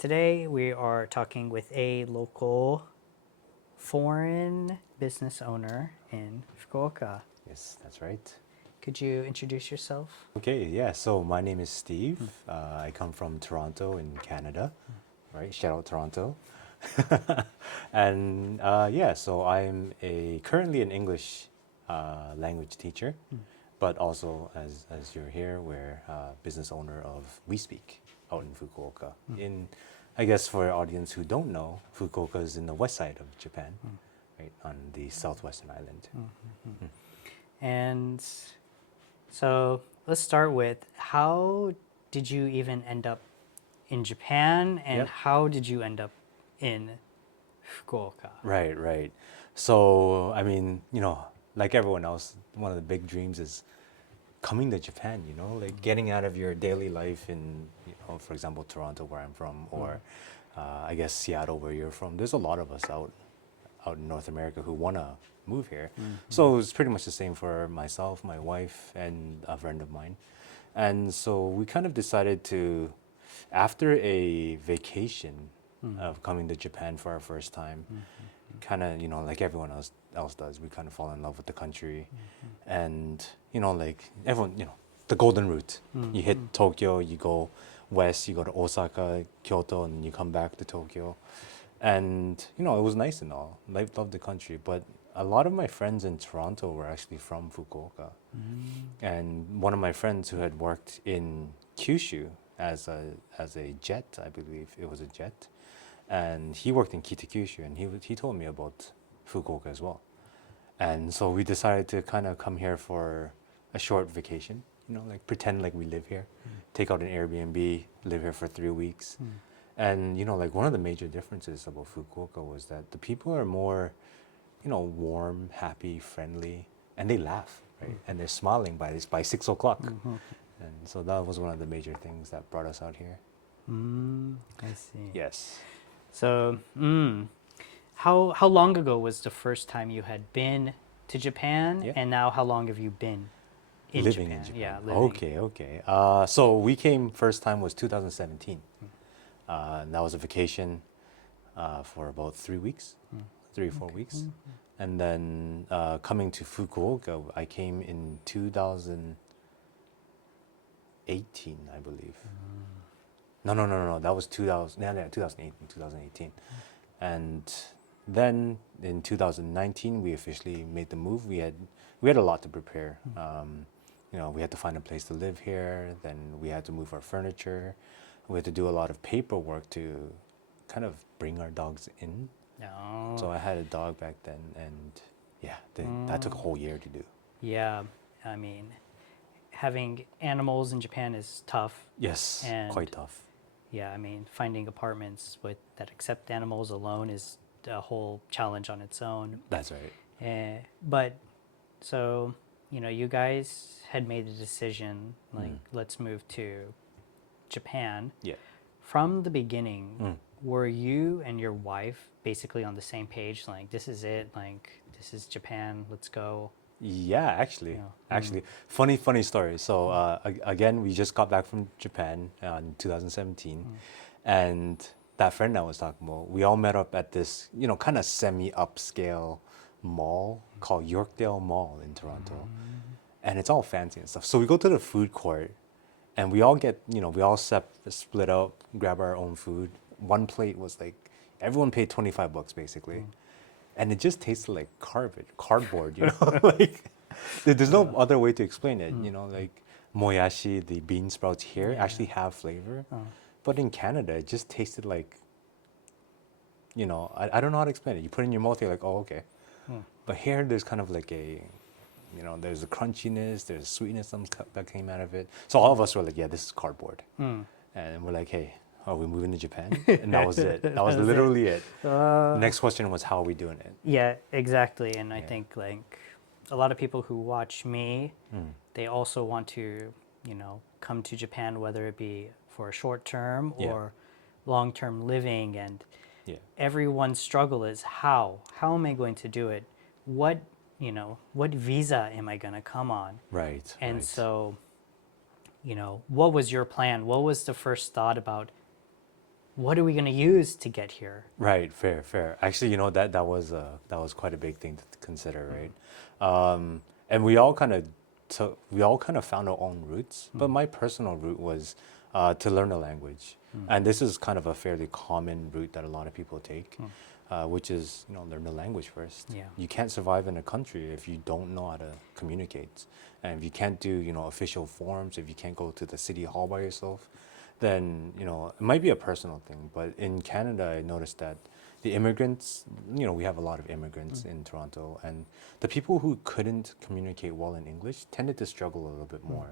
Today we are talking with a local foreign business owner in Fukuoka. Yes, that's right. Could you introduce yourself? Okay, yeah, so my name is Steve. I come from Toronto in Canada, right? Shout out Toronto. And yeah, so I'm currently an English language teacher, but also as you're here, we're business owner of We Speak out in Fukuoka. I guess for our audience who don't know, Fukuoka is in the west side of Japan, right, on the southwestern island. And so let's start with how did you even end up in Japan and Yep. how did you end up in Fukuoka? Right, right. So, I mean, like everyone else, one of the big dreams is coming to Japan, like getting out of your daily life in, for example, Toronto, where I'm from, or I guess Seattle, where you're from. There's a lot of us out in North America who want to move here. So it's pretty much the same for myself, my wife, and a friend of mine. And so we kind of decided to, after a vacation of coming to Japan for our first time, kind of, like everyone else does, we kind of fall in love with the country. And, like everyone, the golden route. You hit Tokyo, you go west, you go to Osaka, Kyoto, and you come back to Tokyo. And, it was nice and all. Loved the country. But a lot of my friends in Toronto were actually from Fukuoka. And one of my friends who had worked in Kyushu as a jet, I believe it was a jet, and he worked in Kitakyushu, and he told me about Fukuoka as well. And so we decided to kind of come here for a short vacation, like pretend like we live here, take out an Airbnb, live here for 3 weeks. And, like one of the major differences about Fukuoka was that the people are more, warm, happy, friendly, and they laugh, right? And they're smiling by 6 o'clock. And so that was one of the major things that brought us out here. I see. Yes. So, how long ago was the first time you had been to Japan, Yeah. and now how long have you been in Living Japan? in Japan. Yeah, living. Okay. So we came first time was 2017. And that was a vacation for about 3 weeks, 3 or 4 weeks. And then coming to Fukuoka, I came in 2018, I believe. No. That was 2000. Yeah, 2018. And then in 2019, we officially made the move. We had a lot to prepare. We had to find a place to live here. Then we had to move our furniture. We had to do a lot of paperwork to kind of bring our dogs in. No. So I had a dog back then, and yeah, that took a whole year to do. Yeah, I mean, having animals in Japan is tough. Yes, And- quite tough. Yeah, I mean, finding apartments that accept animals alone is a whole challenge on its own. That's right. But so, you guys had made a decision, like, let's move to Japan. Yeah. From the beginning, were you and your wife basically on the same page? Like, this is it, like, this is Japan, let's go. Yeah, actually, Yeah. actually, funny story. So again, we just got back from Japan in 2017, and that friend I was talking about, we all met up at this, kind of semi-upscale mall called Yorkdale Mall in Toronto, and it's all fancy and stuff. So we go to the food court, and we all get, we all split up, grab our own food. One plate was like, everyone paid $25 basically. And it just tasted like cardboard, like there's no other way to explain it, like moyashi, the bean sprouts here actually have flavor, but in Canada it just tasted like, I don't know how to explain it. You put it in your mouth, you're like, oh, okay. But here there's kind of like there's a crunchiness, there's a sweetness that came out of it. So all of us were like, yeah, this is cardboard. And we're like, hey, are we moving to Japan? And that was it. That was literally it. Next question was, how are we doing it? Yeah, exactly. And I think, like, a lot of people who watch me, they also want to, come to Japan, whether it be for a short term or long term living. And everyone's struggle is how am I going to do it? What visa am I going to come on? Right. And right. so, what was your plan? What was the first thought about what are we going to use to get here? Right, fair, fair. Actually, that was quite a big thing to consider, right? And we all kind of found our own routes. But my personal route was to learn a language, and this is kind of a fairly common route that a lot of people take, which is learn the language first. Yeah. You can't survive in a country if you don't know how to communicate, and if you can't do official forms, if you can't go to the city hall by yourself, then it might be a personal thing. But in Canada, I noticed that the immigrants, we have a lot of immigrants in Toronto, and the people who couldn't communicate well in English tended to struggle a little bit more.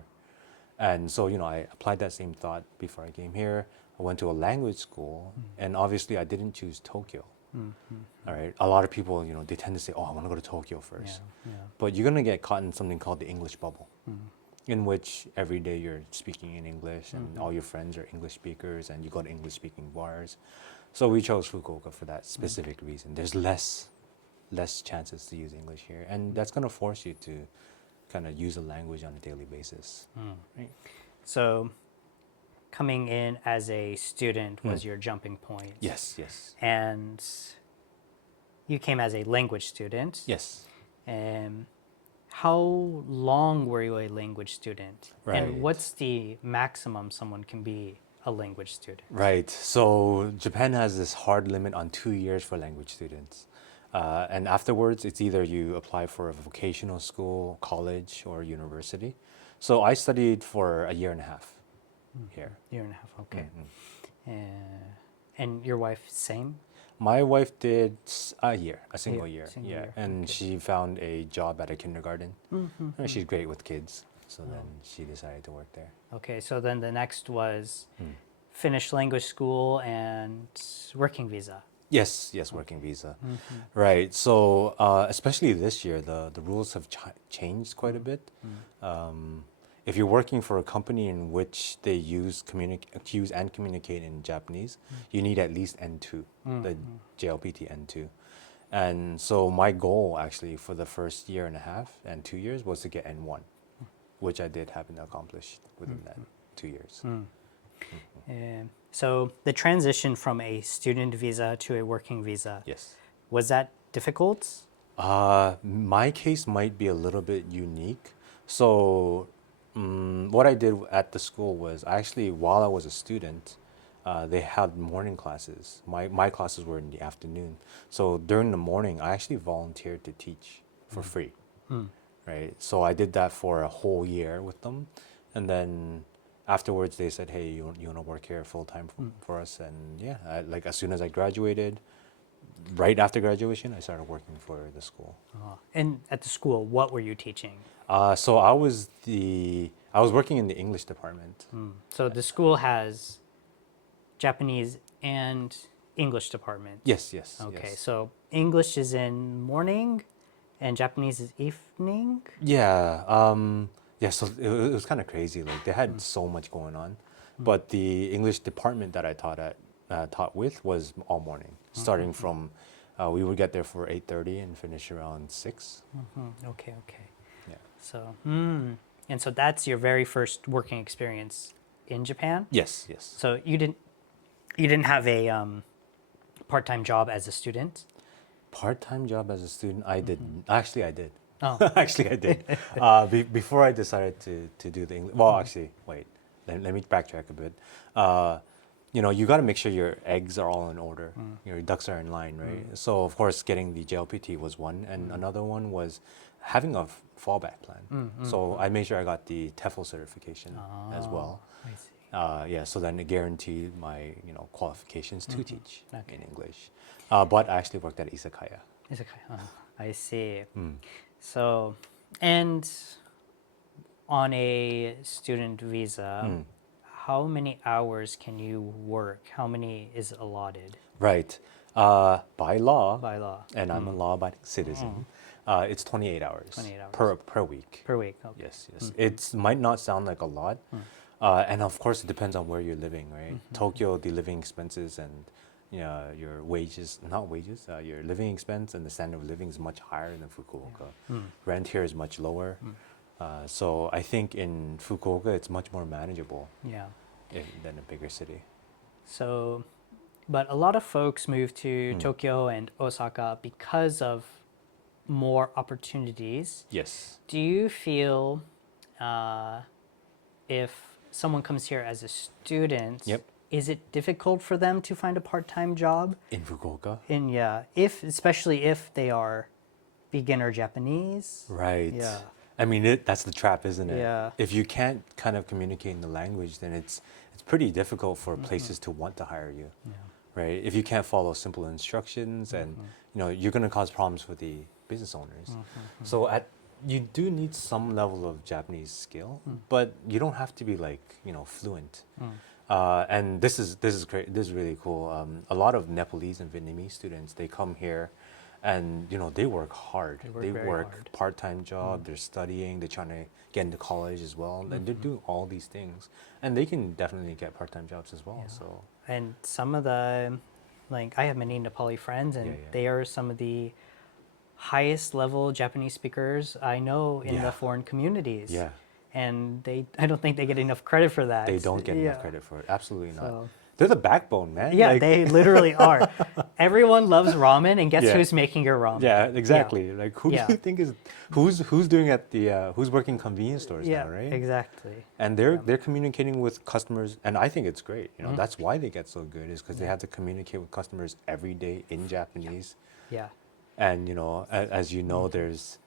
And so I applied that same thought before I came here. I went to a language school, and obviously I didn't choose Tokyo. All right, a lot of people they tend to say, oh, I want to go to Tokyo first. Yeah. But you're gonna get caught in something called the English bubble, in which every day you're speaking in English, and all your friends are English speakers, and you go to English speaking bars. So we chose Fukuoka for that specific reason. There's less chances to use English here, and that's gonna force you to kind of use a language on a daily basis. Right? So coming in as a student was your jumping point. Yes, yes, And you came as a language student. yes. And how long were you a language student? Right. And what's the maximum someone can be a language student? Right. So Japan has this hard limit on 2 years for language students. And afterwards, it's either you apply for a vocational school, college, or university. So I studied for a year and a half here. Year and a half, okay. And your wife, same? My wife did a single Yeah, year. single Yeah. year, And okay. she found a job at a kindergarten. And she's great with kids. So then she decided to work there. Okay, so then the next was finish language school and working visa. Yes, yes, working visa. Right. So, especially this year, the rules have changed quite a bit. If you're working for a company in which they use and communicate in Japanese, you need at least N2, the JLPT N2. And so my goal actually for the first year and a half and 2 years was to get N1, which I did happen to accomplish within that 2 years. So the transition from a student visa to a working visa, Yes. was that difficult? My case might be a little bit unique. So, what I did at the school was actually, while I was a student, they had morning classes. My classes were in the afternoon. So during the morning, I actually volunteered to teach for free. Right. So I did that for a whole year with them, and then afterwards they said, "Hey, you want to work here full time for us?" And yeah, like as soon as I graduated, right after graduation, I started working for the school. And at the school, what were you teaching? So I was working in the English department. So the school has Japanese and English department. Yes, yes. Okay, yes. so English is in morning and Japanese is evening? Yeah. Yeah. So it was kind of crazy. Like they had so much going on, but the English department that I taught with was all morning, starting from. We would get there for 8:30 and finish around 6. Okay, okay. Yeah. So, and so that's your very first working experience in Japan? Yes. Yes. So you didn't have a part-time job as a student? Part-time job as a student, I did. Actually, I did. Oh. Actually, I did. Before I decided to do the English. Well, actually, wait. Let me backtrack a bit. You got to make sure your eggs are all in order. Your ducks are in line, right? So, of course, getting the JLPT was one, and another one was having a fallback plan. So I made sure I got the TEFL certification as well. I see. Yeah, so then it guaranteed my qualifications to teach Okay. in English. But I actually worked at Izakaya. Izakaya. I see. So, and on a student visa, how many hours can you work? How many is allotted Right. By law, by law and I'm a law-abiding citizen, it's 28 hours, 28 hours. per week. per week? Okay. Yes, yes. It might not sound like a lot, and of course it depends on where you're living, right? Tokyo, the living expenses and your wages, not wages, your living expense and the standard of living is much higher than Fukuoka. Rent here is much lower. So I think in Fukuoka it's much more manageable Yeah. than a bigger city. So but a lot of folks move to Tokyo and Osaka because of more opportunities. Yes. Do you feel if someone comes here as a student, Yep. is it difficult for them to find a part-time job? In Fukuoka. If especially if they are beginner Japanese. Right. Yeah. I mean, that's the trap, isn't it? Yeah. If you can't kind of communicate in the language, then it's pretty difficult for places to want to hire you, right? If you can't follow simple instructions, and you're going to cause problems for the business owners. So you do need some level of Japanese skill, but you don't have to be like fluent. And this is great. This is really cool. A lot of Nepalese and Vietnamese students, they come here, and they work hard. They very work hard. part-time job. They're studying. They're trying to get into college as well, and they're doing all these things. And they can definitely get part-time jobs as well. So And some of the, like, I have many Nepali friends, and they are some of the highest level Japanese speakers I know in the foreign communities. yeah, And I don't think they get enough credit for that. they don't get enough credit for it. Absolutely not. So- They're the backbone, man. Yeah, Like, they literally are. Everyone loves ramen, and guess Yeah. who's making your ramen? yeah, exactly. Like, who Yeah. do you think is who's doing at the who's working convenience stores Yeah, now, right? exactly. And they're communicating with customers, and I think it's great. That's why they get so good, is because they have to communicate with customers every day in Japanese. Yeah. And as you know, there's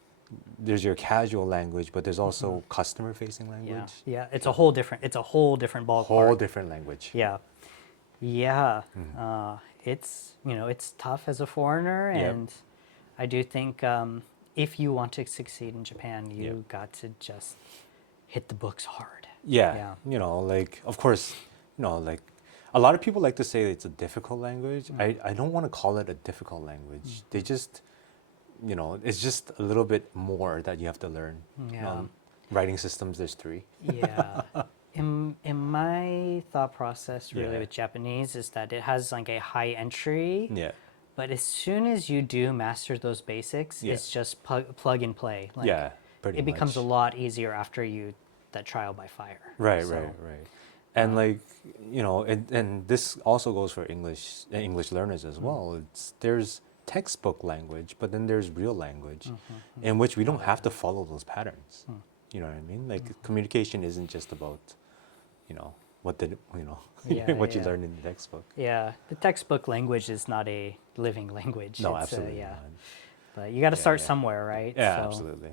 your casual language, but there's also customer facing Yeah. language. Yeah. It's a whole different ballpark. Whole different language. Yeah. Yeah. It's tough as a foreigner, Yep. and I do think if you want to succeed in Japan, you got to just hit the books hard. Yeah. Like, of course, like a lot of people like to say it's a difficult language. I don't want to call it a difficult language. They just, it's just a little bit more that you have to learn. Yeah. Writing systems, there's 3. Yeah. In my thought process, really, Yeah. with Japanese, is that it has like a high entry, Yeah. but as soon as you do master those basics, Yeah. it's just plug and play. Like, Yeah. Pretty it becomes a much. lot easier after that trial by fire. Right, So, right. And like, and this also goes for English learners as well. There's textbook language, but then there's real language in which we don't have to follow those patterns. You know what I mean? Like, communication isn't just about, what Yeah, what you yeah. learn in the textbook. Yeah, the textbook language is not a living language. No, It's, absolutely yeah, not. but you got to start yeah. somewhere, right? Yeah, So, absolutely.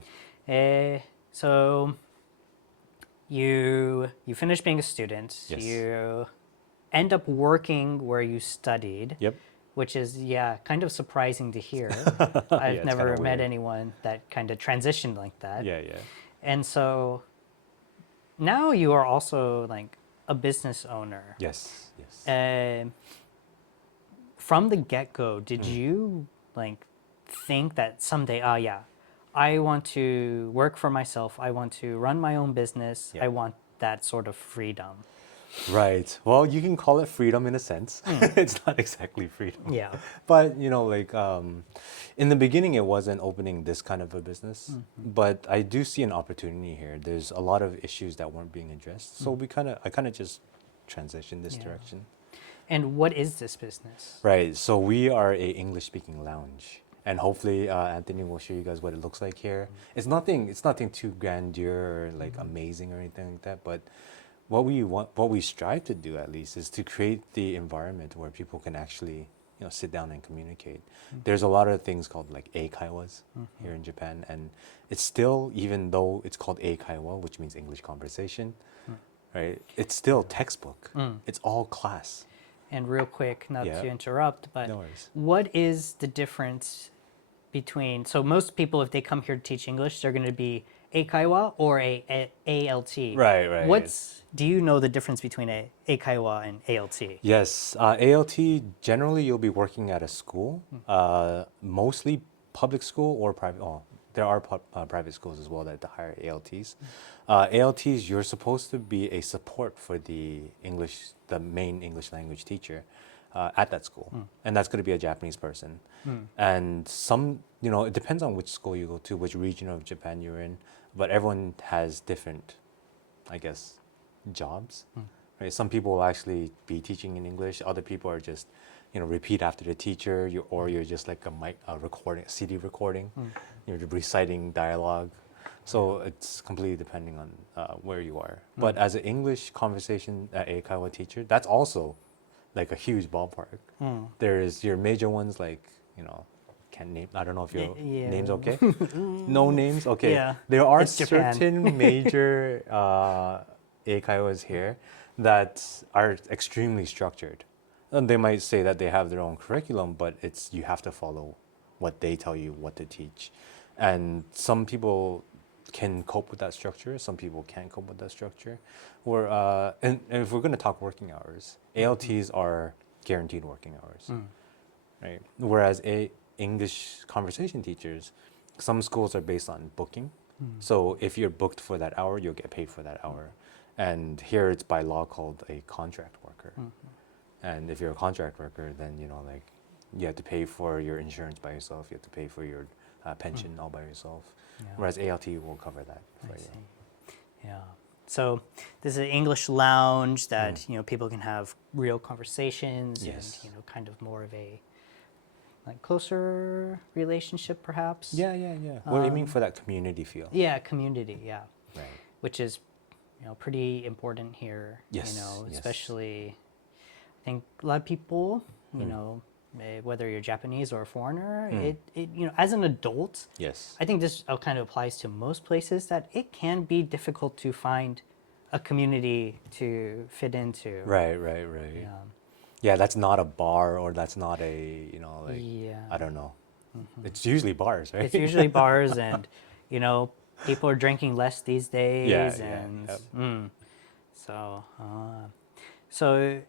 So you finish being a student. Yes. You end up working where you studied. Yep. Which is kind of surprising to hear. I've it's never kinda met weird. anyone that kind of transitioned like that. Yeah, yeah. And so now you are also like a business owner. Yes, yes. From the get-go, did Mm. you like think that someday, I want to work for myself. I want to run my own business. Yeah. I want that sort of freedom. Right. Well, you can call it freedom in a sense. It's not exactly freedom. Yeah. But like in the beginning, it wasn't opening this kind of a business. But I do see an opportunity here. There's a lot of issues that weren't being addressed, so I kind of just transitioned this Yeah. direction. And what is this business? Right. So we are a English-speaking lounge, and hopefully Anthony will show you guys what it looks like here. It's nothing too grandeur or like amazing or anything like that, but what we strive to do at least is to create the environment where people can actually sit down and communicate. There's a lot of things called like eikaiwas here in Japan, and it's still, even though it's called eikaiwa, which means English conversation, right? It's still textbook. It's all class. And real quick, not Yeah. to interrupt, but No worries. what is the difference between, so most people, if they come here to teach English, they're going to be eikaiwa or a ALT. Right. Do you know the difference between a eikaiwa and ALT? Yes, ALT, generally you'll be working at a school, mostly public school or private. Oh, there are private schools as well that hire ALTs. ALTs, you're supposed to be a support for the main English language teacher at that school, and that's going to be a Japanese person. And it depends on which school you go to, which region of Japan you're in, but everyone has different, I guess, jobs. Right? Some people will actually be teaching in English. Other people are just repeat after the teacher, or you're just like a recording, a CD recording. You're reciting dialogue. So it's completely depending on where you are. But as an English conversation eikaiwa teacher, that's also like a huge ballpark. There's your major ones like, can't name, I don't know if your name's okay. No names? Okay. Yeah, There are it's Japan. certain major eikaiwas here that are extremely structured. And they might say that they have their own curriculum, but you have to follow what they tell you what to teach. And some people can cope with that structure. Some people can't cope with that structure. And if we're going to talk working hours, ALTs are guaranteed working hours, right? Whereas English conversation teachers, some schools are based on booking. So if you're booked for that hour, you'll get paid for that hour. And here it's by law called a contract worker. And if you're a contract worker, then like you have to pay for your insurance by yourself. You have to pay for your pension all by yourself. Yeah. Whereas ALT will cover that for I you. see. Yeah. So this is an English lounge that people can have real conversations Yes. and kind of more of a like closer relationship, perhaps. Yeah. We're aiming for that community feel. Yeah, community. Yeah, Right. which is pretty important here. Yes, yes. Especially I think a lot of people whether you're Japanese or a foreigner, it as an adult. Yes. I think this kind of applies to most places that it can be difficult to find a community to fit into. Right. Yeah. Yeah, that's not a bar, or that's not a, Yeah. I don't know. It's usually bars, right? It's usually bars, and people are drinking less these days, Yeah, and yep. So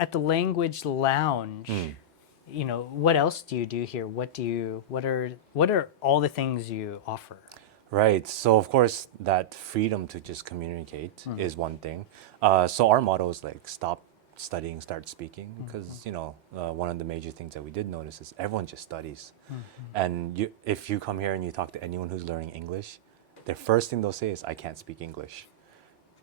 at the language lounge, what else do you do here? What are all the things you offer? Right. So of course, that freedom to just communicate is one thing. So our motto is like stop studying, start speaking, because one of the major things that we did notice is everyone just studies, and if you come here and you talk to anyone who's learning English, the first thing they'll say is, "I can't speak English."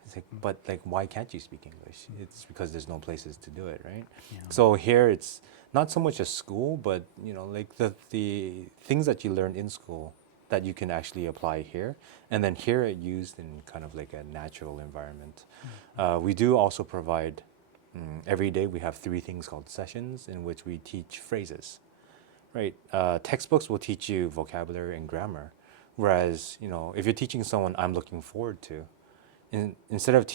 It's like, but like, why can't you speak English? It's because there's no places to do it, right? Yeah. So here it's not so much a school, but like the things that you learn in school that you can actually apply here, and then here it used in kind of like a natural environment. We do also provide, every day we have 3 things called sessions in which we teach phrases, right? Textbooks will teach you vocabulary and grammar, whereas if you're teaching someone I'm looking forward to, instead of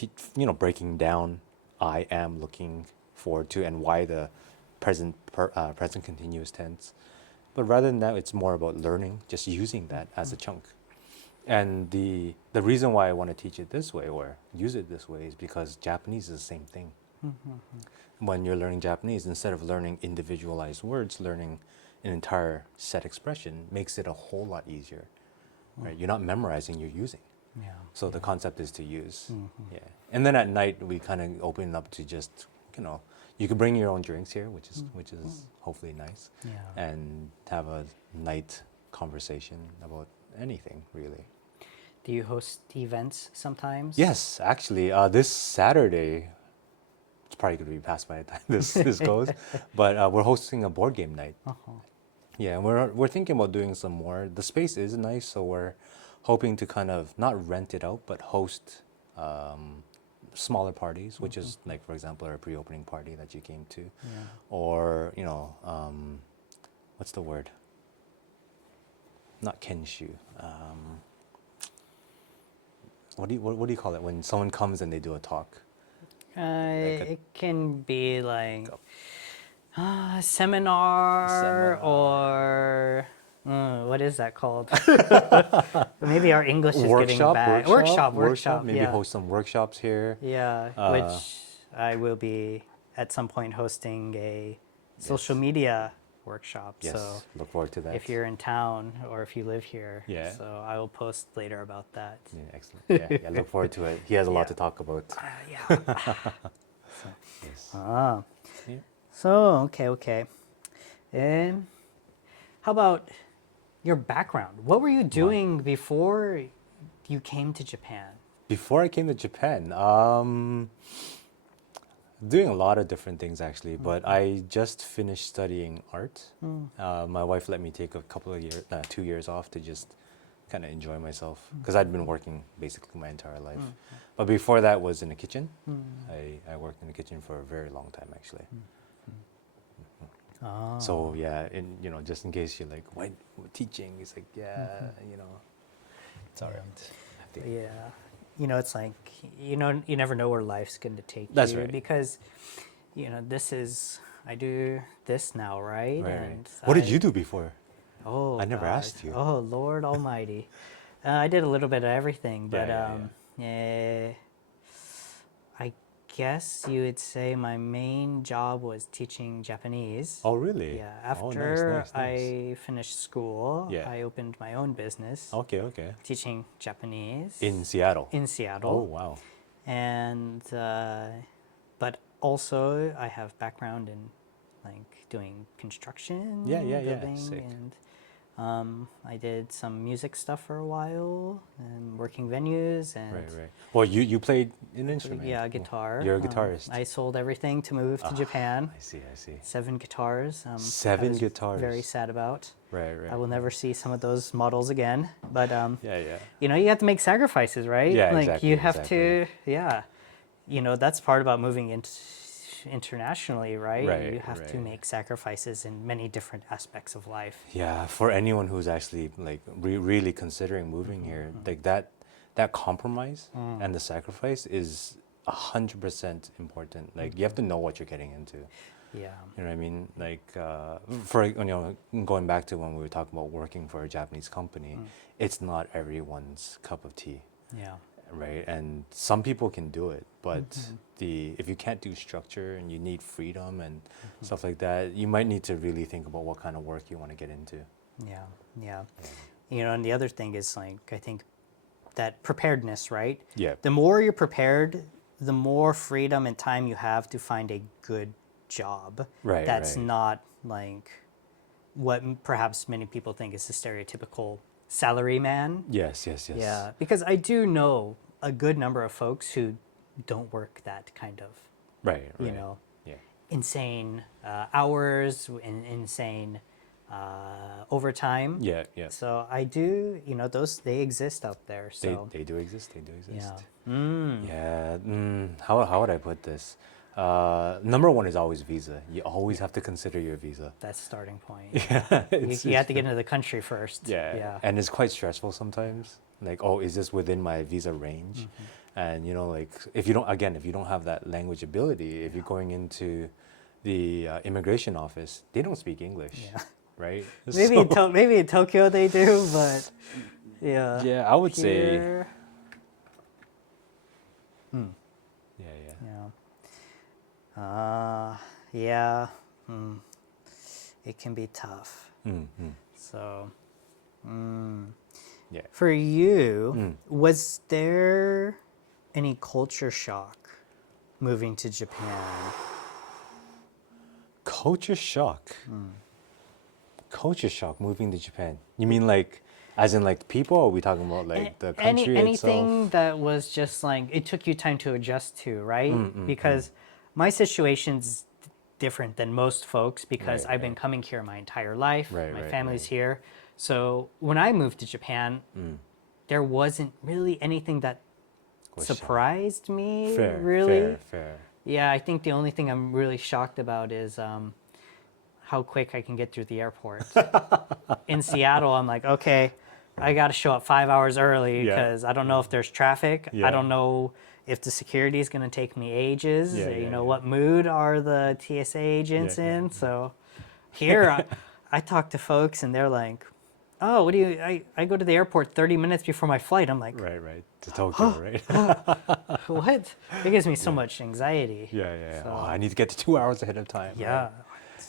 breaking down I am looking forward to and why the present continuous tense, but rather than that, it's more about learning, just using that as a chunk. And the reason why I want to teach it this way or use it this way is because Japanese is the same thing. When you're learning Japanese, instead of learning individualized words, learning an entire set expression makes it a whole lot easier. Right? You're not memorizing, you're using. Yeah. So the concept is to use. Yeah. And then at night we kind of open it up to just, you can bring your own drinks here, which is hopefully nice. Yeah. And have a night conversation about anything really. Do you host events sometimes? Yes, actually, this Saturday, it's probably going to be past by the time this goes, but we're hosting a board game night. Yeah, and we're thinking about doing some more. The space is nice, so we're hoping to kind of not rent it out, but host smaller parties, which is like, for example, our pre-opening party that you came to, or what's the word? Not kenshu. What do you call it when someone comes and they do a talk? It can be like seminar or what is that called? Maybe our English is getting bad. Workshop. Maybe yeah. host some workshops here. Yeah, which I will be at some point hosting a social media workshop. Yes, So look forward to that. if you're in town or if you live here, Yeah. so I will post later about that. Yeah, excellent. Yeah, look forward to it. He has a lot to talk about. Yeah. Yes. Yeah. So okay. And how about your background? What were you doing before you came to Japan? Before I came to Japan, Doing a lot of different things actually, but I just finished studying art. My wife let me take a couple of years, 2 years off to just kind of enjoy myself because I'd been working basically my entire life. But before that was in the kitchen. I worked in the kitchen for a very long time actually. Ah. So yeah, just in case you're like, why teaching? It's like, yeah, it's all right. Yeah. It's like, you never know where life's going to take That's you right. because, I do this now, right? Right, And right. What did you do before? Oh, I never God. asked you. Oh, Lord Almighty. I did a little bit of everything, but I guess you would say my main job was teaching Japanese. Oh, really? Yeah, Oh, after nice. I finished school, Yeah. I opened my own business Okay. teaching Japanese In Seattle. in Seattle. Oh, wow. And but also I have background in like doing construction, Yeah. building, Sick. and I did some music stuff for a while and working venues and Right. Well, you played an instrument. yeah, guitar. You're a guitarist. I sold everything to move to Japan. I see. 7 guitars. I 7 was guitars. Very sad about. Right. I will never see some of those models again. But Yeah. you have to make sacrifices, right? Yeah, like exactly, you have to, yeah. That's part about moving internationally, right? Right, You have to right. make sacrifices in many different aspects of life. Yeah, for anyone who's actually like really considering moving here, like that compromise and the sacrifice is 100% important. Like you have to know what you're getting into. Yeah. You know what I mean? Like for going back to when we were talking about working for a Japanese company, it's not everyone's cup of tea, Yeah. right? And some people can do it, but if you can't do structure and you need freedom and stuff like that, you might need to really think about what kind of work you want to get into. Yeah. And the other thing is like I think that preparedness, right? Yeah. The more you're prepared, the more freedom and time you have to find a good job. Right, That's right. not like what perhaps many people think is the stereotypical salary man. Yes. Yeah, because I do know a good number of folks who don't work that kind of, Right. Yeah. insane hours, insane overtime. Yeah. So I do, they exist out there. So They do exist. They do exist. yeah. Yeah. How would I put this? Number one is always visa. You always have to consider your visa. That's the starting point. Yeah. You have to get into the country first. Yeah. And it's quite stressful sometimes. Like, oh, is this within my visa range? And like if you don't have that language ability, if you're going into the immigration office, they don't speak English, Yeah. right? Maybe in Tokyo they do, but yeah. Yeah, I would say. Here, Yeah. yeah. It can be tough. Mm-hmm. So, Yeah. for you, was there any culture shock moving to Japan? Culture shock. Culture shock moving to Japan. You mean like, as in like people, or are we talking about like the country anything itself? that was just like it took you time to adjust to, right? Because my situation's different than most folks because Right, I've been coming here my entire life. Right, my right, family's right. here. So when I moved to Japan, there wasn't really anything that Was shocked. surprised me, Fair, really. fair. Yeah, I think the only thing I'm really shocked about is how quick I can get through the airport. In Seattle, I'm like, okay, I got to show up 5 hours early Yeah. because I don't know if there's traffic. Yeah. I don't know if the security is going to take me ages. Yeah. What mood are the TSA agents Yeah. in? So here, I talk to folks and they're like, oh, what do you, I go to the airport 30 minutes before my flight. I'm like, Right. To Tokyo, right? what? It gives me so much anxiety. Yeah. So- Oh, I need to get to 2 hours ahead of time. Yeah. Right?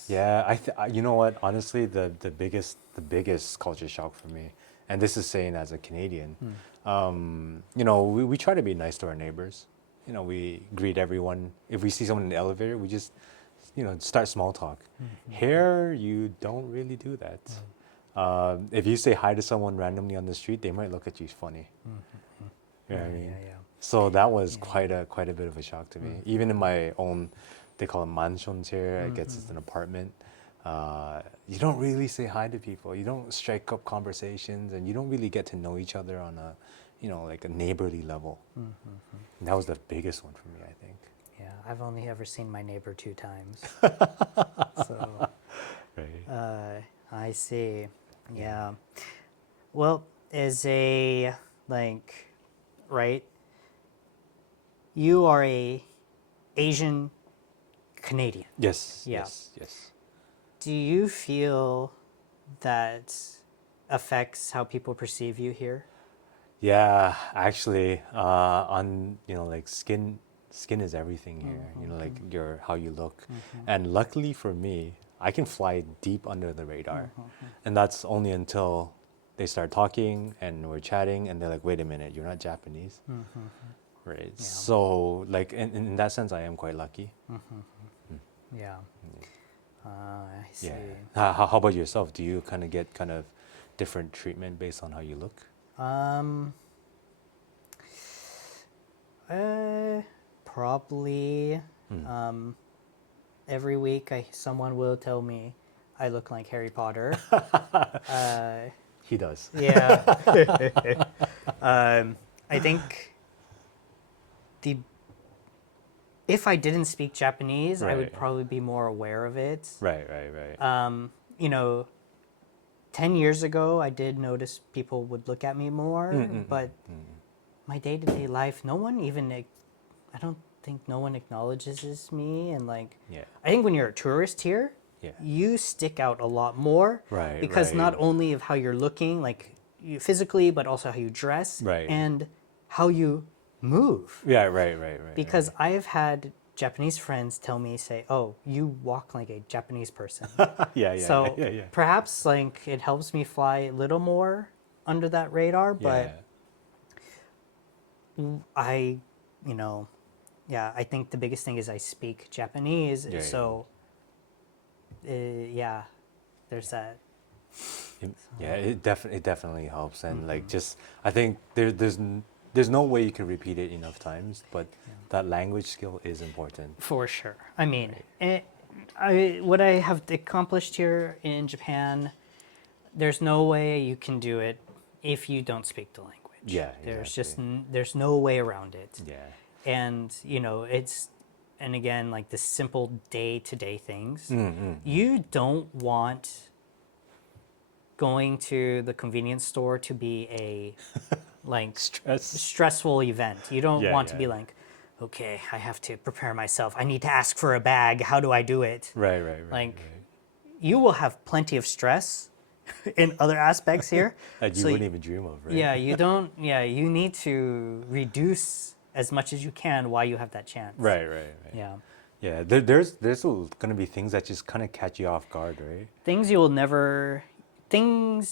Yeah, you know what? Honestly, the biggest culture shock for me, and this is saying as a Canadian, we try to be nice to our neighbors. We greet everyone. If we see someone in the elevator, we just, start small talk. Here, you don't really do that. If you say hi to someone randomly on the street, they might look at you funny. You know what I mean? So that was quite a bit of a shock to me. Even in my own, they call it mansions here. I guess it's an apartment. You don't really say hi to people. You don't strike up conversations, and you don't really get to know each other on a, like a neighborly level. And that was the biggest one for me, I think. Yeah, I've only ever seen my neighbor 2 times. So, Right. I see. Yeah. Well, as a, like, right, you are a Asian Canadian. Yes. Yeah. Yes. Do you feel that affects how people perceive you here? Yeah, actually, on like skin is everything here. Like your how you look, and luckily for me, I can fly deep under the radar, and that's only until they start talking and we're chatting, and they're like, "Wait a minute, you're not Japanese." Right. Yeah. So, like, in that sense, I am quite lucky. Yeah. I see. Yeah. How about yourself? Do you kind of get kind of different treatment based on how you look? Probably. Every week, someone will tell me I look like Harry Potter. He does. Yeah. I think if I didn't speak Japanese, I would Right. probably be more aware of it. Right. 10 years ago, I did notice people would look at me more, but my day-to-day life, I don't think no one acknowledges me. And like, Yeah. I think when you're a tourist here, Yeah. you stick out a lot more. Right, Because not right. only of how you're looking, like you physically, but also how you dress. Right. And how you move. Yeah. Right. Because I have had Japanese friends tell me, say, "Oh, you walk like a Japanese person." Yeah. So Yeah. perhaps like it helps me fly a little more under that radar, but I, I think the biggest thing is I speak Japanese. Yeah. So, there's that. It definitely helps, and like just I think there's no way you can repeat it enough times, but that language skill is important. For sure. I mean, what I have accomplished here in Japan, there's no way you can do it if you don't speak the language. Yeah, There's exactly. just there's no way around it. Yeah. And and again, like the simple day-to-day things. Mm-hmm. You don't want going to the convenience store to be a like stressful event. You don't want to be like, okay, I have to prepare myself. I need to ask for a bag. How do I do it? Right. Like, you will have plenty of stress in other aspects here. That you wouldn't even dream of, right? Yeah, you don't. Yeah, you need to reduce as much as you can while you have that chance. Right. Yeah. Yeah. There's gonna be things that just kind of catch you off guard, right? Things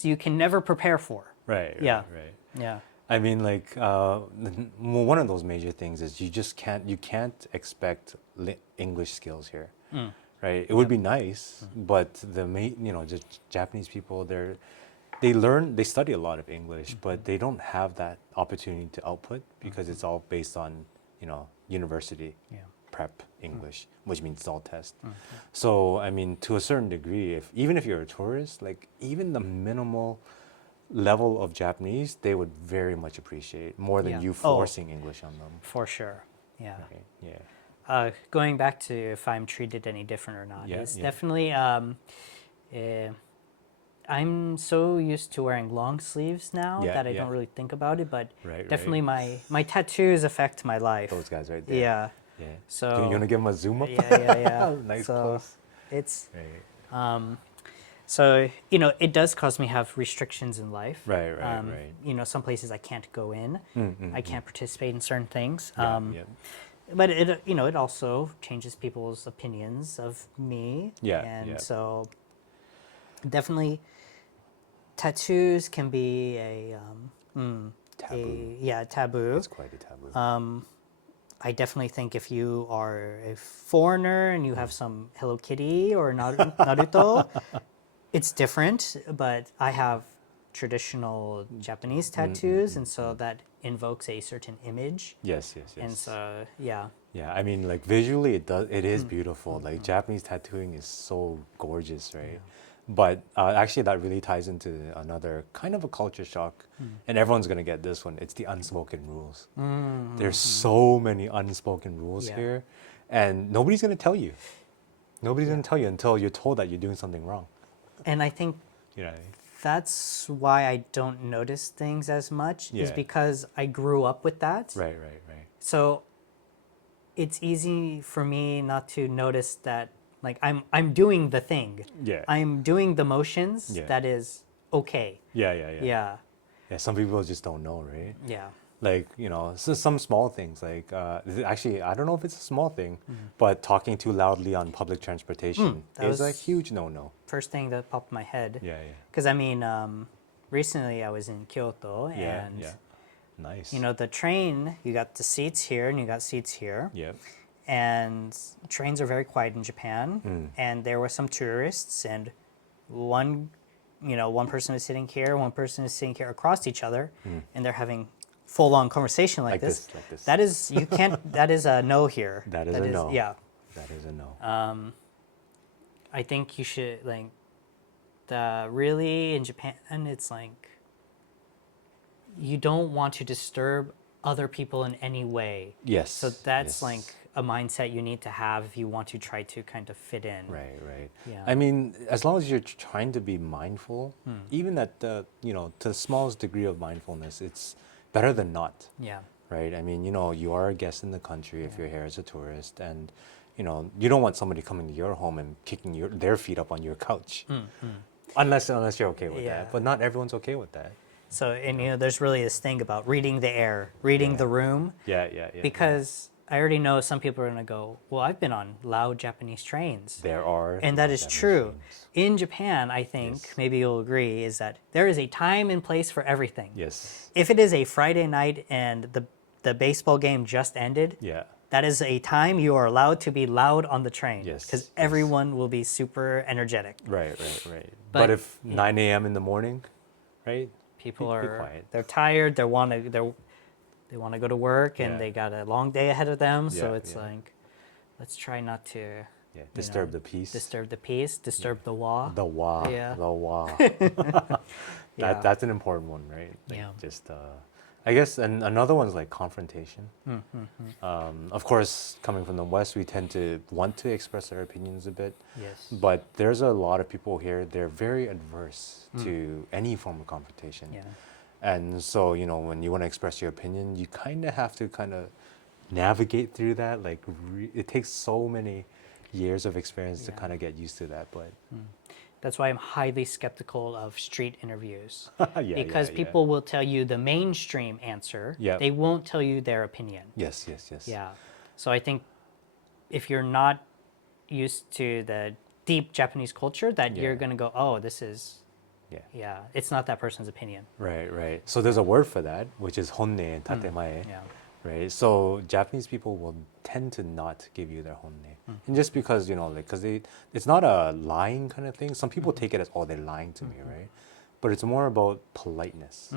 you can never prepare for. Right. Yeah. Right. Yeah. I mean, like, one of those major things is you can't expect English skills here, right? It would be nice, but the Japanese people, they study a lot of English, but they don't have that opportunity to output because it's all based on, university prep English, which means it's all test. So, I mean, to a certain degree, even if you're a tourist, like even the minimal level of Japanese, they would very much appreciate more than you forcing English on them. For sure. Yeah. Right? Yeah. Going back to if I'm treated any different or not, it's definitely. I'm so used to wearing long sleeves now that I don't really think about it, but definitely my tattoos affect my life. Those guys right there. Yeah. Yeah. So you want to give them a zoom up? Yeah. Nice so close. It's Right. so it does cause me to have restrictions in life. Right. Some places I can't go in. I can't participate in certain things. Yeah. But it also changes people's opinions of me. Yeah. And so definitely tattoos can be a Taboo. taboo. It's quite a taboo. I definitely think if you are a foreigner and you have some Hello Kitty or Naruto, it's different. But I have traditional Japanese tattoos, and so that invokes a certain image. Yes, yes, yes. And so, yeah. Yeah, I mean, like visually, it is beautiful. Like Japanese tattooing is so gorgeous, right? But actually, that really ties into another kind of a culture shock, and everyone's gonna get this one. It's the unspoken rules. There's so many unspoken rules Yeah. here, and nobody's gonna tell you. Nobody's gonna tell you until you're told that you're doing something wrong. And I think You know what I mean? that's why I don't notice things as much, is Yeah. because I grew up with that. Right, right, right. So it's easy for me not to notice that, like, I'm doing the thing. Yeah. I'm doing the motions. Yeah. That is okay. Yeah, yeah, yeah. Yeah. Yeah, some people just don't know, right? Yeah. Like, so some small things, like actually, I don't know if it's a small thing, but talking too loudly on public transportation that is a was- huge no-no. First thing that popped in my head. Yeah, yeah. Because I mean, recently I was in Kyoto, Yeah, and yeah. Nice. the train, you got the seats here and you got seats here. Yep. And trains are very quiet in Japan. And there were some tourists, and one person is sitting here, one person is sitting here across each other, and they're having full-on conversation like this. Like this. That is, you can't. That is a no here. That is a no. Yeah. That is a no. I think you should, like, really in Japan, and it's like, you don't want to disturb other people in any way. Yes. So that's yes. like a mindset you need to have if you want to try to kind of fit in. Right, right. Yeah. I mean, as long as you're trying to be mindful, even at the, to the smallest degree of mindfulness, it's better than not. Yeah. Right? I mean, you are a guest in the country if you're here as a tourist, and you don't want somebody coming to your home and kicking their feet up on your couch, unless you're okay with Yeah. that. But not everyone's okay with that. So, and there's really this thing about reading the air, reading the room, Yeah, yeah, yeah. because I already know some people are gonna go, well, I've been on loud Japanese trains. There are, And that is Japanese true. trains. In Japan, I think, Yes. maybe you'll agree, is that there is a time and place for everything. Yes. If it is a Friday night and the baseball game just ended, Yeah. that is a time you are allowed to be loud on the train. Yes, Because yes. everyone will be super energetic. Right, right, right. But- But if 9 a.m. in the morning, right? People Be are quiet. they're tired. They want to go to work, and Yeah. they got a long day ahead of them. So Yeah, it's yeah. like, let's try not to Yeah. Disturb the peace. disturb the peace, disturb the wa. The wah. Yeah. The wah. Yeah. That's an important one, right? Like Yeah. Just, I guess, and another one's like confrontation. Of course, coming from the West, we tend to want to express our opinions a bit. Yes. But there's a lot of people here, they're very adverse to any form of confrontation. Yeah. And so, when you want to express your opinion, you kind of have to kind of navigate through that. Like, it takes so many years of experience to Yeah. kind of get used to that. But That's why I'm highly skeptical of street interviews. yeah, Because yeah, yeah. people will tell you the mainstream answer. Yep. They won't tell you their opinion. Yes, yes, yes. Yeah. So I think if you're not used to the deep Japanese culture, that you're Yeah. going to go, oh, this is, Yeah. it's not that person's opinion. Right, right. So there's a word for that, which is honne and tatemae. Yeah. Right. So Japanese people will tend to not give you their honne, and just because because it's not a lying kind of thing. Some people take it as, oh, they're lying to me, right? But it's more about politeness.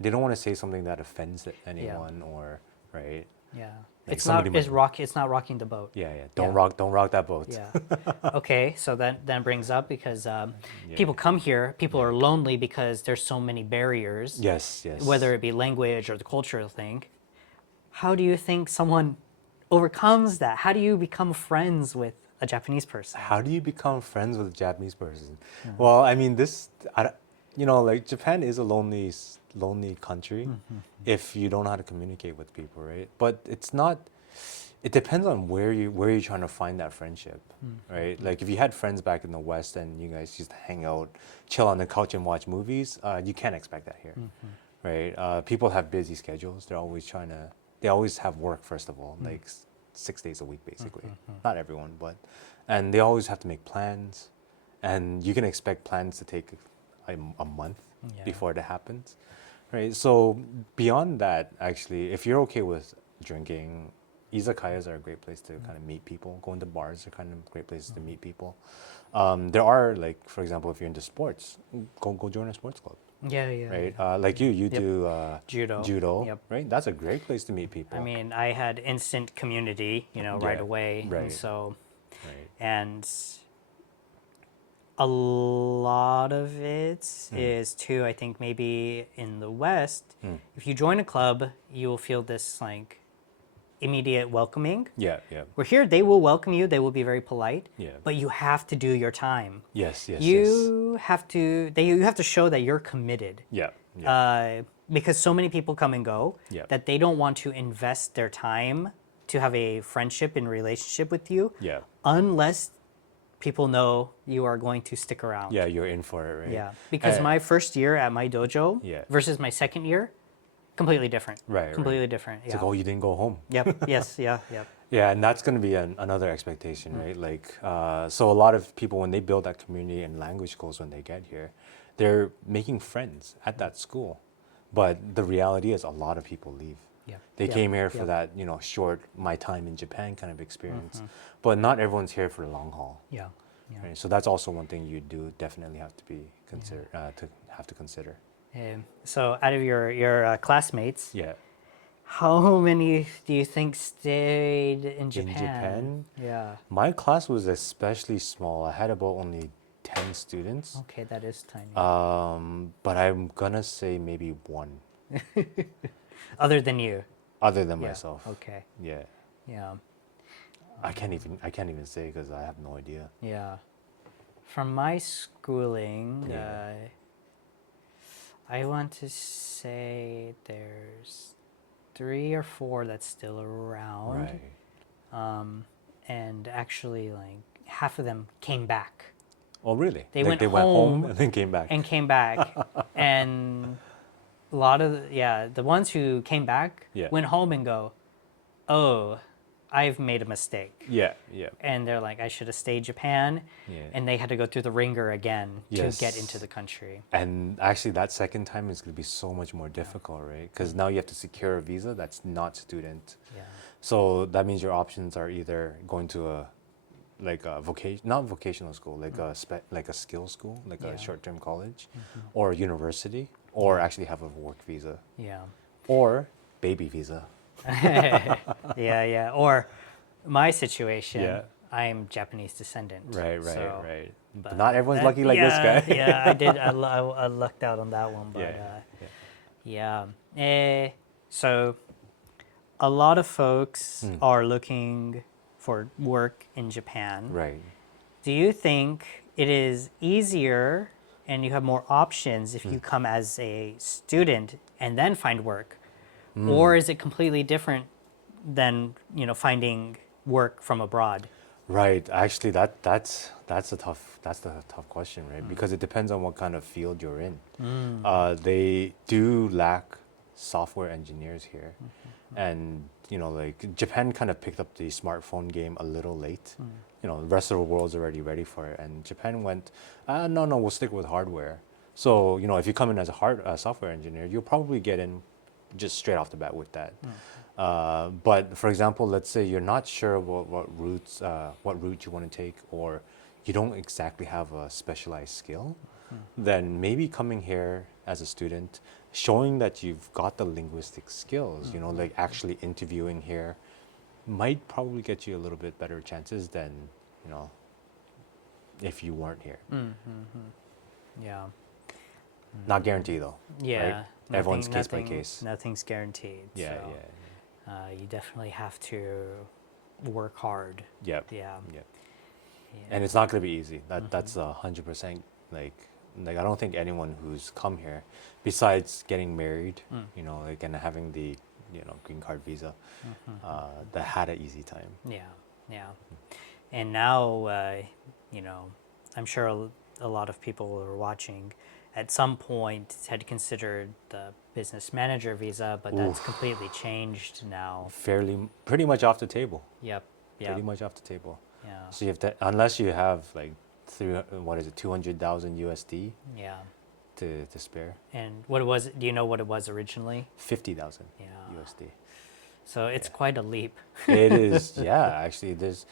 They don't want to say something that offends anyone, or right. Yeah. Like It's somebody not might- it's not rocking the boat. Yeah, yeah. Yeah. Don't rock that boat. Yeah. Okay, so that brings up, because people come here, people are lonely because there's so many barriers, Yes, yes. whether it be language or the cultural thing. How do you think someone overcomes that? How do you become friends with a Japanese person? How do you become friends with a Japanese person? Well, I mean, like Japan is a lonely country if you don't know how to communicate with people, right? But it's not. It depends on where you're trying to find that friendship, right? Like if you had friends back in the West and you guys used to hang out, chill on the couch and watch movies, you can't expect that here, right? People have busy schedules. They always have work, first of all, like 6 days a week, basically. Not everyone, and they always have to make plans, and you can expect plans to take a month Yeah. before it happens, right? So beyond that, actually, if you're okay with drinking, izakayas are a great place to kind of meet people. Going to bars are kind of great places to meet people. There are, like, for example, if you're into sports, go join a sports club, Yeah, yeah. right? Yeah. Like you Yep. do Judo. judo, Yep. right? That's a great place to meet people. I mean, I had instant community, right Yeah, away, and right, so right. and a lot of it Mm. is too. I think maybe in the West, Mm. if you join a club, you will feel this like immediate welcoming. Yeah, yeah, Where here, they will welcome you. They will be very polite, yeah. but you have to do your time. Yes, yes, yes. You have to. You have to show that you're committed. Yeah, yeah, Because so many people come and go yeah, that they don't want to invest their time to have a friendship and relationship with you yeah. unless people know you are going to stick around. Yeah, you're in for it, right? Yeah. Because my first year at my dojo Yeah. versus my second year, completely different. Right, Completely right. different. It's Yeah. like, oh, you didn't go home. Yep. Yes. Yeah. Yep. Yeah, and that's going to be another expectation, right? Like, so a lot of people, when they build that community and language schools when they get here, they're making friends at that school. But the reality is, a lot of people leave. Yeah. They Yep. came here for Yep. that, short my time in Japan kind of experience. But not everyone's here for the long haul. Yeah. Yeah. Right? So that's also one thing you do definitely have to be consider. So out of your classmates, Yeah. how many do you think stayed in Japan? In Japan, Yeah. my class was especially small. I had about only 10 students. Okay, that is tiny. But I'm gonna say maybe one, Other than you. other than Yeah. myself. Okay. Yeah, Yeah. I can't even say because I have no idea. Yeah. From my schooling, Yeah. I want to say there's 3 or 4 that's still around. Right. And actually, like, half of them came back Oh, really? They Like went they went home home and then came back. and came back. And a lot of, the ones who came back Yeah. went home and go, oh, I've made a mistake. Yeah, yeah, And they're like, I should have stayed Japan. yeah. And they had to go through the ringer again to get Yes. into the country. And actually, that second time is going to be so much more difficult, right? Because now you have to secure a visa that's not student. Yeah. So that means your options are either going to a not vocational school, like like a skill school, like Yeah. a short-term college, or university, or actually have a work visa, Yeah. or baby visa. Yeah. Or my situation, Yeah. I'm Japanese descendant. Right, right, so- right. But but not everyone's that- lucky like this guy. Yeah, I did. I lucked out on that one. But Yeah, yeah. So a lot of folks Mm. are looking for work in Japan. Right. Do you think it is easier and you have more options if you come as a student and then find work? Or is it completely different than, finding work from abroad? Right. Actually, that's the tough question, right? Because it depends on what kind of field you're in. They do lack software engineers here, and like Japan kind of picked up the smartphone game a little late. The rest of the world's already ready for it, and Japan went, no, we'll stick with hardware. So if you come in as a software engineer, you'll probably get in just straight off the bat with that. But for example, let's say you're not sure what route you want to take, or you don't exactly have a specialized skill, then maybe coming here as a student, showing that you've got the linguistic skills, like actually interviewing here, might probably get you a little bit better chances than, if you weren't here. Yeah. Not guaranteed though. Yeah. Right? Everyone's case by case. Nothing's guaranteed. Yeah, so, yeah. you definitely have to work hard. Yep. Yeah. Yep. Yeah. And it's not going to be easy. That's 100%. Like I don't think anyone who's come here, besides getting married, and having the green card visa, that had an easy time. Yeah. And now, I'm sure a lot of people who are watching at some point had considered the business manager visa, but that's completely changed now. Pretty much off the table. Yep. Pretty much off the table. Yeah. So you have to, unless you have like 200,000 USD Yeah. to spare. And what was it? Do you know what it was originally? 50,000 Yeah. USD. So it's quite a leap. It is, yeah. Actually, there's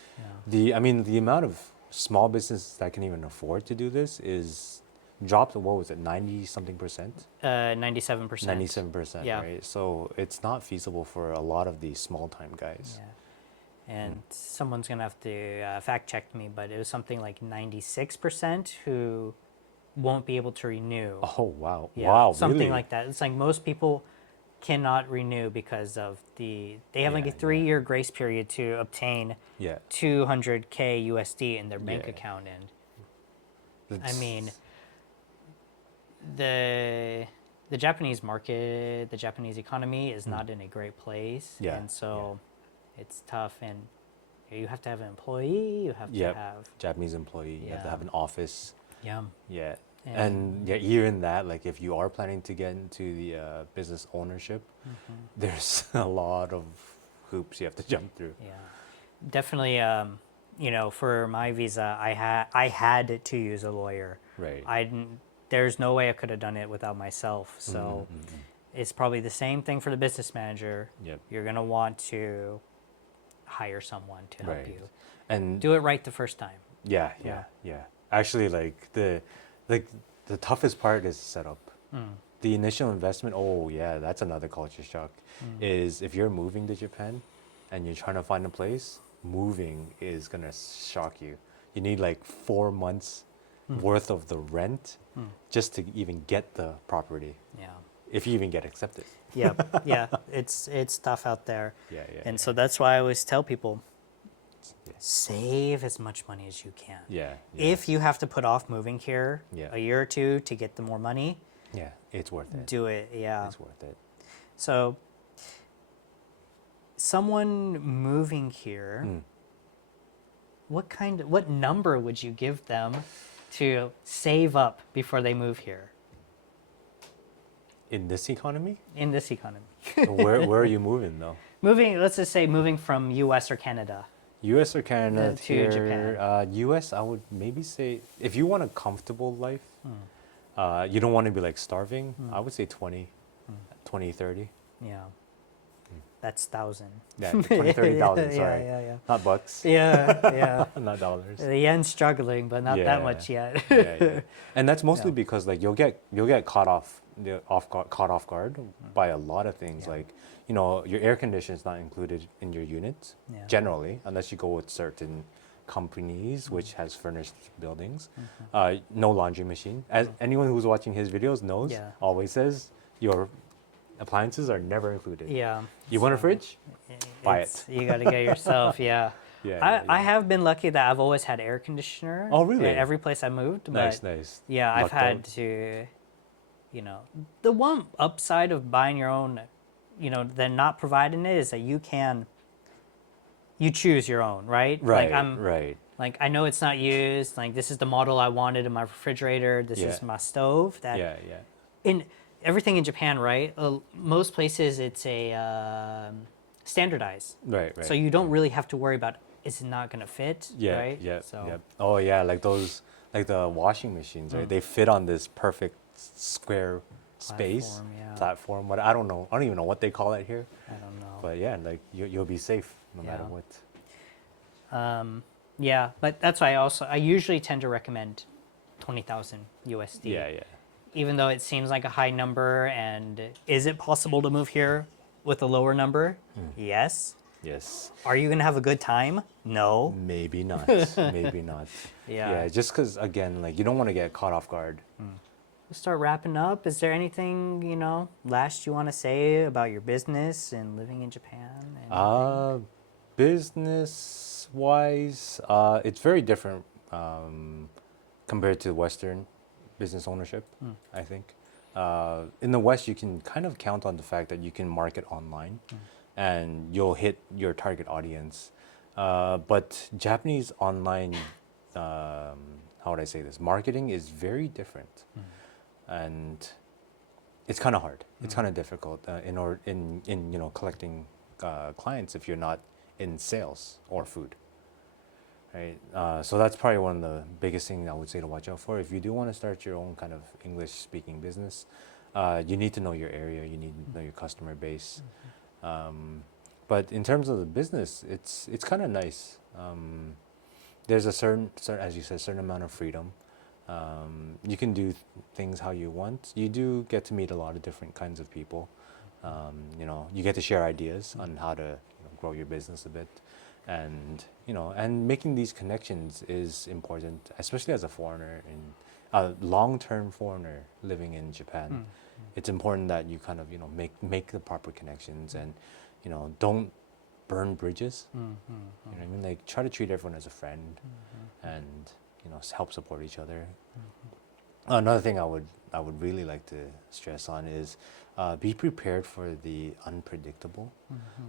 Yeah. the amount of small businesses that can even afford to do this is dropped, what was it, 90 something percent? 97%. 97%, Yeah. right? So it's not feasible for a lot of these small time guys. Yeah. And someone's going to have to fact check me, but it was something like 96% who won't be able to renew. Oh, wow. Yeah, Wow, something really? like that. It's like most people cannot renew because of they have like Yeah, a 3-year grace period to obtain Yeah. 200K USD in their bank Yeah. account. And I It's- mean, the Japanese market, the Japanese economy is not in a great place, Yeah, and so it's tough. And you have to have an employee. You have to Yep. have Japanese employee, you have to Yeah. have an office. yeah. Yeah. And- And yeah, even that, like if you are planning to get into the business ownership, there's a lot of hoops you have to jump through. Yeah, definitely. For my visa, I had to use a lawyer. Right. I didn't. There's no way I could have done it without myself. So it's probably the same thing for the business manager. Yep. You're gonna want to hire someone to help Right. you. And Do it right the first time. yeah, yeah, yeah. Actually, the toughest part is setup. The initial investment, oh yeah, that's another culture shock. Is if you're moving to Japan and you're trying to find a place, moving is gonna shock you. You need like 4 months worth of the rent just to even get the property, Yeah. if you even get accepted. Yeah. Yeah. It's tough out there. Yeah, yeah. And yeah. so that's why I always tell people, Yeah. save as much money as you can. Yeah, yeah. If you have to put off moving here Yeah. a year or two to get the more money, Yeah, it's worth it. do it. Yeah. It's worth it. So, someone moving here, what number would you give them to save up before they move here In this economy, in this economy? where are you moving though? Moving, let's just say moving from U.S. or Canada. U.S. or Canada To here? Japan. U.S. I would maybe say if you want a comfortable life, you don't want to be like starving. I would say 20, 20, 30. Yeah. That's 1,000. Yeah, 20, 30,000. Yeah, Sorry, yeah. not bucks, Yeah, yeah. not dollars. The yen's struggling, but not Yeah. that much yet. Yeah, yeah. And that's mostly Yeah. because like you'll get caught off guard by a lot of things. Yeah. Like your air condition is not included in your unit Yeah. generally, unless you go with certain companies which has furnished buildings. No laundry machine. As anyone who's watching his videos knows, Yeah. always says your appliances are never included. Yeah. You want a fridge? Buy It's- You got to get yourself, yeah. Yeah. I have been lucky that I've always had air conditioner. Oh, really? At every place I moved. Nice, But nice. yeah, I've Lucked had out. to, the one upside of buying your own, then not providing it is that you choose your own, right? Right, Like right. like I know it's not used. Like this is the model I wanted in my refrigerator. This is Yeah. my stove. That Yeah, yeah. in everything in Japan, right? Most places it's a standardized. Right, right. So you don't really have to worry about is it not gonna fit, Yeah, right? yeah, So yeah. Oh yeah, like the washing machines, right? They fit on this perfect square space Platform, yeah. platform. What I don't know, I don't even know what they call it here. I don't know. But yeah, like you'll be safe no matter Yeah. what. Yeah, but that's why I usually tend to recommend 20,000 USD. Yeah, yeah. Even though it seems like a high number, and is it possible to move here with a lower number? Yes. Yes. Are you gonna have a good time? No. Maybe not. Maybe not. Yeah. Yeah, just because again, like you don't want to get caught off guard. We'll start wrapping up. Is there anything last you want to say about your business and living in Japan? Business wise, it's very different compared to Western business ownership, I think. In the West, you can kind of count on the fact that you can market online and you'll hit your target audience. But Japanese online, how would I say this, marketing is very different. And it's kind of hard. It's kind of difficult in collecting clients if you're not in sales or food, right? So that's probably one of the biggest things I would say to watch out for. If you do want to start your own kind of English-speaking business, you need to know your area. You need to know your customer base. But in terms of the business, it's kind of nice. There's a certain, as you said, certain amount of freedom. You can do things how you want. You do get to meet a lot of different kinds of people. You know, you get to share ideas on how to grow your business a bit, and and making these connections is important, especially as a foreigner, in a long-term foreigner living in Japan. It's important that you kind of make the proper connections, and don't burn bridges. You know what I mean? Like, try to treat everyone as a friend, and help support each other. Another thing I would really like to stress on is be prepared for the unpredictable.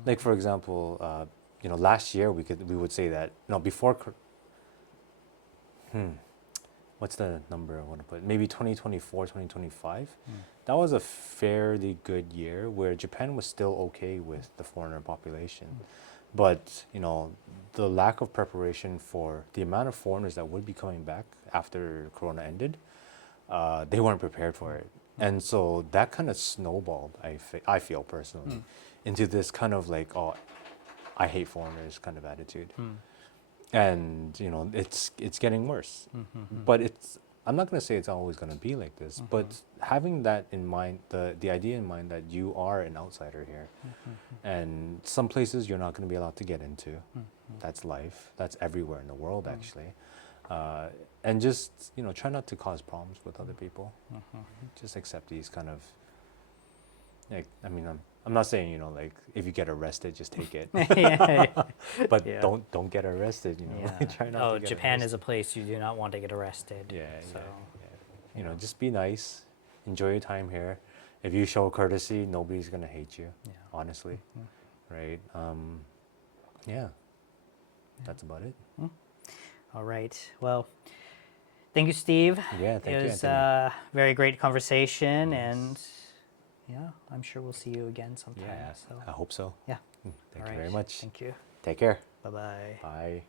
Like, for example, last year we would say that before what's the number I want to put? Maybe 2024, 2025. That was a fairly good year where Japan was still okay with the foreigner population. But, the lack of preparation for the amount of foreigners that would be coming back after Corona ended, they weren't prepared for it. And so that kind of snowballed, I feel personally, into this kind of like, oh, I hate foreigners kind of attitude. And it's getting worse. But I'm not going to say it's always going to be like this, but having that in mind, the idea in mind that you are an outsider here, and some places you're not going to be allowed to get into. That's life. That's everywhere in the world, actually. And just try not to cause problems with other people. Just accept these kind of, like, I mean, I'm not saying like if you get arrested, just take it. But don't get arrested. Try not to get Japan arrested. is a place you do not want to get arrested. Yeah. Just be nice, enjoy your time here. If you show courtesy, nobody's gonna hate you. Honestly, right? That's about it. All right. Well, thank you, Steve. Yeah, thank you, It was Anthony. a very great conversation, and I'm sure we'll see you again sometime. Yeah, So I hope so. yeah. Thank All you right. very much. Thank you. Take care. Bye-bye. Bye.